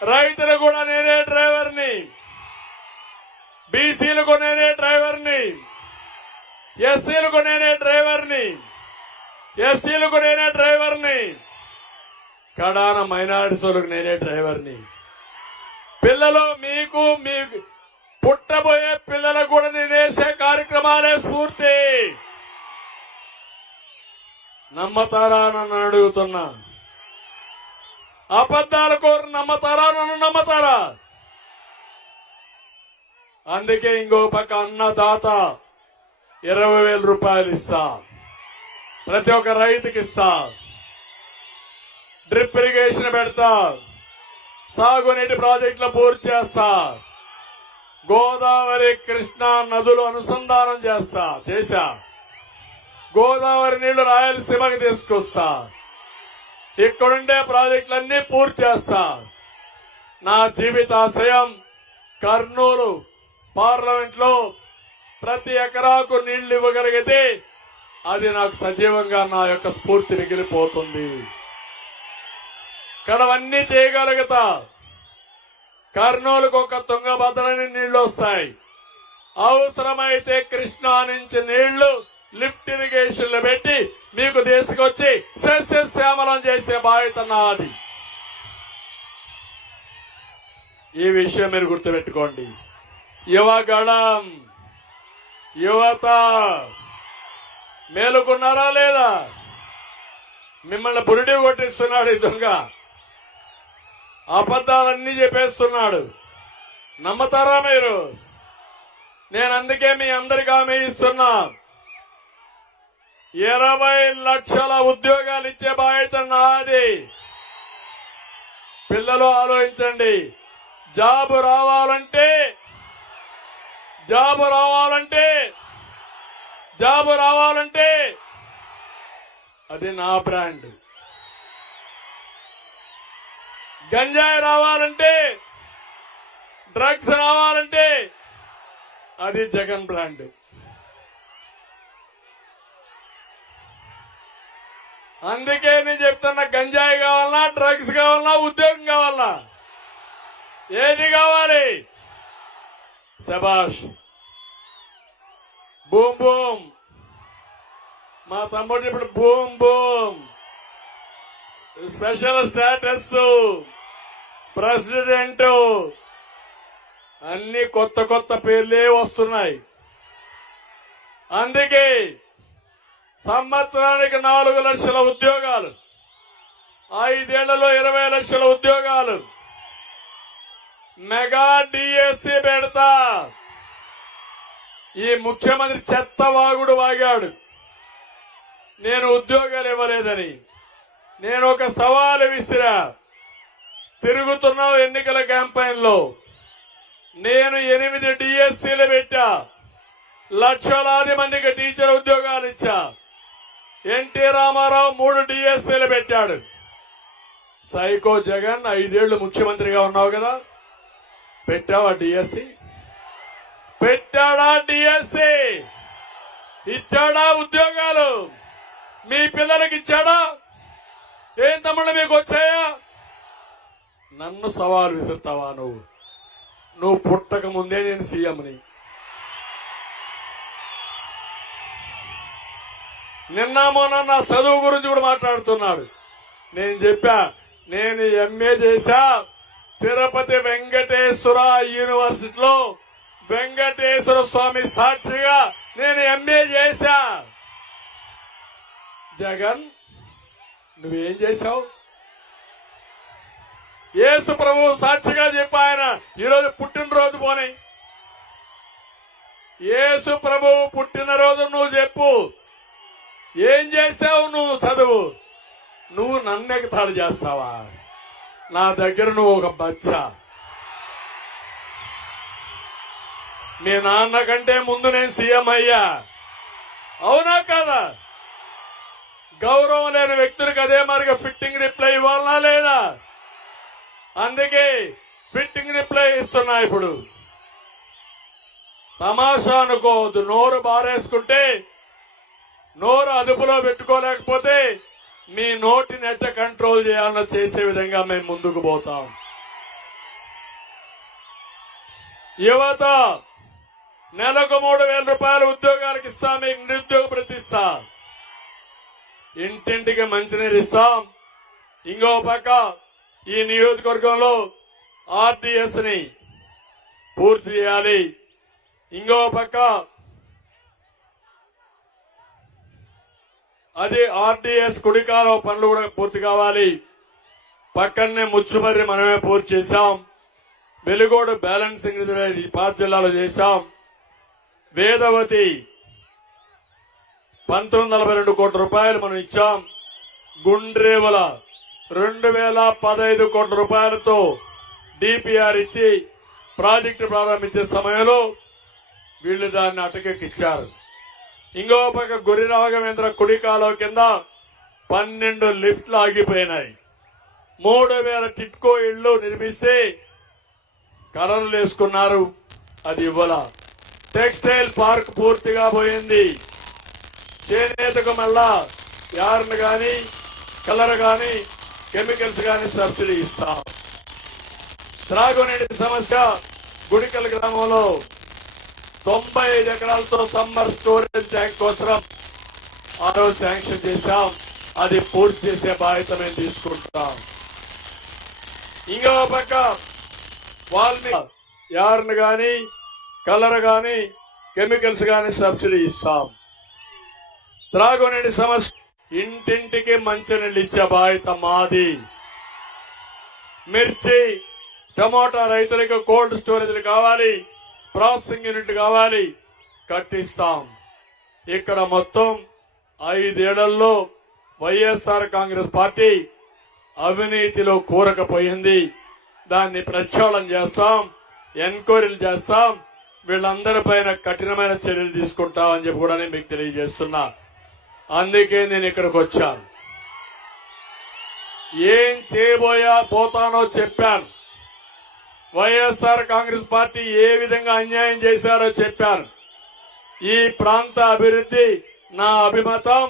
రైతులు కూడా నేనే డ్రైవర్ని, బీసీలకు నేనే డ్రైవర్ని, ఎస్సీలకు నేనే డ్రైవర్ని, ఎస్టీలకు నేనే డ్రైవర్ని, కడాన మైనారిటీలకు నేనే డ్రైవర్ని. పిల్లలు మీకు పుట్టబోయే పిల్లలకు కూడా నేనేసే కార్యక్రమాలే స్ఫూర్తి. నమ్మతారా నన్ను అడుగుతున్నా? అబద్దాల కోరు నమ్మతారా? నన్ను నమ్మతారా? అందుకే ఇంకో పక్క అన్నదాత 20,000 రూపాయలు ఇస్తా, ప్రతి ఒక్క రైతుకి ఇస్తా, డ్రిప్ ఇరిగేషన్ పెడతా, సాగునీటి ప్రాజెక్టులు పూర్తి చేస్తా, గోదావరి కృష్ణా నదులు అనుసంధానం చేశా, గోదావరి నీళ్లు రాయలసీమకి తీసుకొస్తా, ఇక్కడుండే ప్రాజెక్టులన్నీ పూర్తి చేస్తా. నా జీవితాశయం కర్నూలు పార్లమెంట్ లో ప్రతి ఎకరాకు నీళ్లు ఇవ్వగలిగితే అది నాకు సజీవంగా నా యొక్క స్ఫూర్తి మిగిలిపోతుంది. ఇక్కడవన్నీ చేయగలుగుతా. కర్నూలుకు ఒక తుంగభద్రని నీళ్లు వస్తాయి. అవసరమైతే కృష్ణా నుంచి నీళ్లు లిఫ్ట్ ఇరిగేషన్లు పెట్టి మీకు తీసుకొచ్చి సస్యశ్యామలం చేసే బాధ్యత నాది. ఈ విషయం మీరు గుర్తుపెట్టుకోండి. యువగళం, యువత మేలుకున్నారా లేదా? మిమ్మల్ని బురిడి కొట్టిస్తున్నాడు ఈ దొంగ, అబద్దాలన్నీ చెప్పేస్తున్నాడు. నమ్మతారా మీరు? నేను అందుకే మీ అందరికీ హామీ ఇస్తున్నా, 20 లక్షల ఉద్యోగాలు ఇచ్చే బాధ్యత నాది. పిల్లలు ఆలోచించండి. జాబు రావాలంటే అది నా బ్రాండ్. గంజాయి రావాలంటే, డ్రగ్స్ రావాలంటే అది జగన్ బ్రాండ్. అందుకే నేను చెప్తున్నా, గంజాయి కావాలన్నా, డ్రగ్స్ కావాలన్నా, ఉద్యోగం కావాలన్నా, ఏది కావాలి? శబాష్, బూమ్ బూమ్. మా తమ్ముడు ఇప్పుడు boom boom, special status, president, అన్ని కొత్త కొత్త పేర్లే వస్తున్నాయి. అందుకే సంవత్సరానికి 4 లక్షల ఉద్యోగాలు, 5 ఏళ్లలో 20 లక్షల ఉద్యోగాలు, మెగా డిఎస్సి పెడతా. ఈ ముఖ్యమంత్రి చెత్తవాగుడు వాగాడు, నేను ఉద్యోగాలు ఇవ్వలేదని. నేను ఒక సవాలు విసిరా. తిరుగుతున్నావు ఎన్నికల క్యాంపెయిన్ లో. నేను 8 డిఎస్సీలు పెట్టా, లక్షలాది మందికి టీచర్ ఉద్యోగాలు ఇచ్చా. ఎన్టీ రామారావు 3 డిఎస్సీలు పెట్టాడు. సైకో జగన్ 5 ఏళ్లు ముఖ్యమంత్రిగా ఉన్నావు కదా, పెట్టావా డిఎస్సి? పెట్టాడా డిఎస్సి? ఇచ్చాడా ఉద్యోగాలు? మీ పిల్లలకి ఇచ్చాడా? ఏం తమ్ముళ్ళు మీకు వచ్చాయా? నన్ను సవాలు విసురుతావా? నువ్వు పుట్టక ముందే నేను సీఎంని. నిన్న మొన్న నా చదువు గురించి కూడా మాట్లాడుతున్నాడు. నేను చెప్పా, నేను ఎంఏ చేశా తిరుపతి వెంకటేశ్వర యూనివర్సిటీలో, వెంకటేశ్వర స్వామి సాక్షిగా నేను ఎంఏ చేశా. జగన్, నువ్వేం చేశావు? యేసు ప్రభువు సాక్షిగా చెప్పా. ఆయన ఈరోజు పుట్టినరోజు పోనీ, యేసు ప్రభువు పుట్టినరోజు నువ్వు చెప్పు, ఏం చేశావు? నువ్వు చదువు. నువ్వు నన్ను ఎగతాళి చేస్తావా? నా దగ్గర నువ్వు ఒక బచ్చా. మీ నాన్న కంటే ముందు నేను సీఎం అయ్యా, అవునా కాదా? గౌరవం లేని వ్యక్తులకు అదే మరిగా ఫిట్టింగ్ రిప్లై ఇవ్వాలనా లేదా? అందుకే ఫిట్టింగ్ రిప్లై ఇస్తున్నా. ఇప్పుడు తమాషా అనుకోవద్దు. నోరు బారేసుకుంటే, నోరు అదుపులో పెట్టుకోలేకపోతే మీ నోటిని ఎట్ట కంట్రోల్ చేయాలనో చేసే విధంగా మేము ముందుకు పోతాం. యువత నెలకు 3,000 రూపాయలు ఉద్యోగాలకు ఇస్తాం. మీకు నిరుద్యోగ ప్రతిష్ట, ఇంటింటికి మంచినీరు ఇస్తాం. ఇంకో పక్క ఈ నియోజకవర్గంలో ఆర్డీఎస్ ని పూర్తి చేయాలి. ఇంకో పక్క అది ఆర్డీఎస్ కుడికాలో పనులు కూడా పూర్తి కావాలి. పక్కనే ముచ్చుమర్రి మనమే పూర్తి చేశాం. వెలుగోడు బ్యాలెన్సింగ్ ఈ పాత జిల్లాలో చేశాం. వేదవతి 1942 కోట్ల రూపాయలు మనం ఇచ్చాం. గుండ్రేవల 2,015 కోట్ల రూపాయలతో డిపిఆర్ ఇచ్చి ప్రాజెక్టు ప్రారంభించే సమయంలో వీళ్లు దాన్ని అటకెక్కిచ్చారు. ఇంకో పక్క గురి రాఘవేంద్ర కుడి కాలువ కింద 12 లిఫ్ట్లు ఆగిపోయినాయి. 3,000 టిట్కో ఇళ్లు నిర్మిస్తే కలర్లు వేసుకున్నారు, అది ఇవ్వాల. టెక్స్టైల్ పార్క్ పూర్తిగా పోయింది. చేనేతకు మళ్ళా యార్న్ గాని కలర్ గాని కెమికల్స్ గాని సబ్సిడీ ఇస్తాం. త్రాగునీటి సమస్య గుడికల్ గ్రామంలో 95 ఎకరాలతో సమ్మర్ స్టోరేజ్ ట్యాంక్ కోసం ఆ రోజు శాంక్షన్ చేశాం. అది పూర్తి చేసే బాధ్యత మేము తీసుకుంటాం. ఇంకో పక్క వాళ్ళని యార్న్ గాని కలర్ గాని కెమికల్స్ గాని సబ్సిడీ ఇస్తాం. త్రాగునీటి సమస్య ఇంటింటికి మంచినీళ్ళు ఇచ్చే బాధ్యత మాది. మిర్చి టమోటా రైతులకు కోల్డ్ స్టోరేజ్లు కావాలి, ప్రాసెసింగ్ యూనిట్ కావాలి, కట్టిస్తాం. ఇక్కడ మొత్తం 5 ఏళ్లలో వైఎస్ఆర్ కాంగ్రెస్ పార్టీ అవినీతిలో కూరకపోయింది. దాన్ని ప్రక్షాళన చేస్తాం, ఎంక్వైరీలు చేస్తాం, వీళ్ళందరిపైన కఠినమైన చర్యలు తీసుకుంటామని చెప్పి కూడా నేను మీకు తెలియజేస్తున్నా. అందుకే నేను ఇక్కడికి వచ్చాను. ఏం పోతానో చెప్పాను. వైఎస్ఆర్ కాంగ్రెస్ పార్టీ ఏ విధంగా అన్యాయం చేశారో చెప్పాను. ఈ ప్రాంత అభివృద్ధి నా అభిమతం.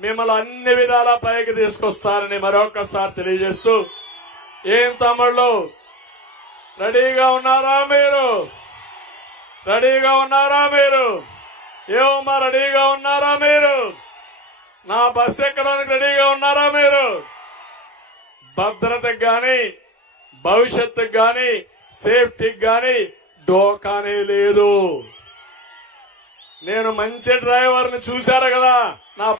మిమ్మల్ని అన్ని విధాలా పైకి తీసుకొస్తారని మరొకసారి తెలియజేస్తూ, ఏం తమ్ముళ్ళు రెడీగా ఉన్నారా మీరు? రెడీగా ఉన్నారా మీరు? ఏమమ్మా రెడీగా ఉన్నారా మీరు? నా బస్సు ఎక్కడానికి రెడీగా ఉన్నారా మీరు? భద్రతకు గాని భవిష్యత్తుకు గాని సేఫ్టీకి గాని డోకానే లేదు. నేను మంచి డ్రైవర్ని చూశారు కదా, నా